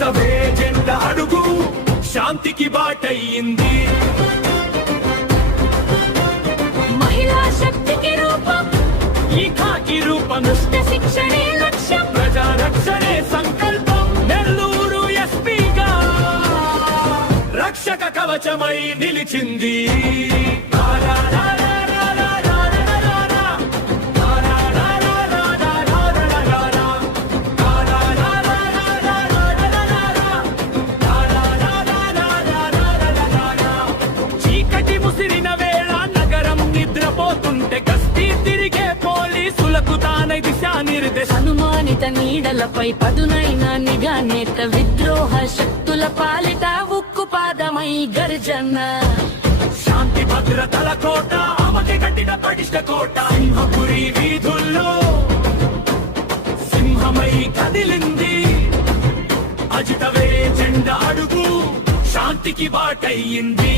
అజితవే జెండా అడుగు శాంతికి బాటయ్యింది. మహిళా శక్తికి రూపం ఈ ఖాకి రూపం, దుష్ట శిక్షణే లక్ష్యం, ప్రజా రక్షణే సంకల్పం. నెల్లూరు ఎస్పీగా రక్షక కవచమై నిలిచింది. చీకటి ముసిరిన వేళ నగరం నిద్రపోతుంటే గస్తీ తిరిగే పోలీసులకు తానై దిశానిర్దేశం. అనుమానిత నీడలపై పదునైన నిఘా నేత, విద్రోహ శక్తుల పాలిట ఉక్కు పాదమై గర్జన. శాంతి భద్రతల కోట, ఆమెకి కట్టిన పటిష్ట కోట. సింహపురి వీధుల్లో సింహమై కదిలింది. అజితవే జెండా అడుగు శాంతికి బాటయ్యింది.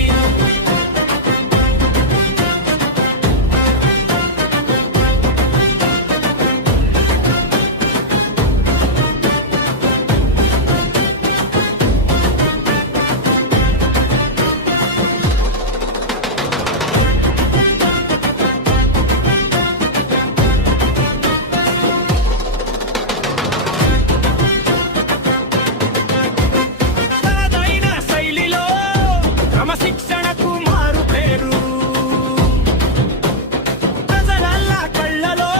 తనదైన శైలిలో క్రమశిక్షణకు మారు పేరు. ప్రజల కళ్ళలో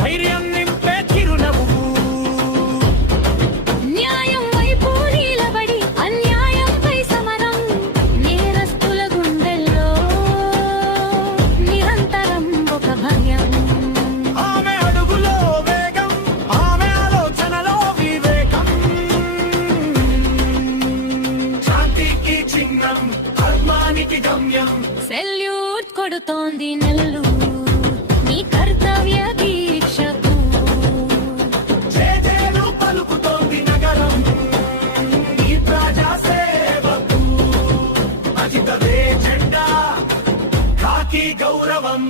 ధైర్యం నింపే చిరునవ్వు. న్యాయం వైపు నిలబడి అన్యాయంపై సమరం, నేరస్తుల గుండెల్లో నిరంతరం ఒక భయం. ఆమె అడుగులో వేగం, ఆమె ఆలోచనలో వివేకం. శాంతికి చిహ్నం, ధర్మానికి గమ్యం. సెల్యూట్ కొడుతోంది నెల్లూరు నీ కర్తవ్య దీక్షకు. జేజేలు పలుకుతోంది నగరం ఈ ప్రజా సేవకు. అజితవే జెండా ఖాకీ గౌరవం.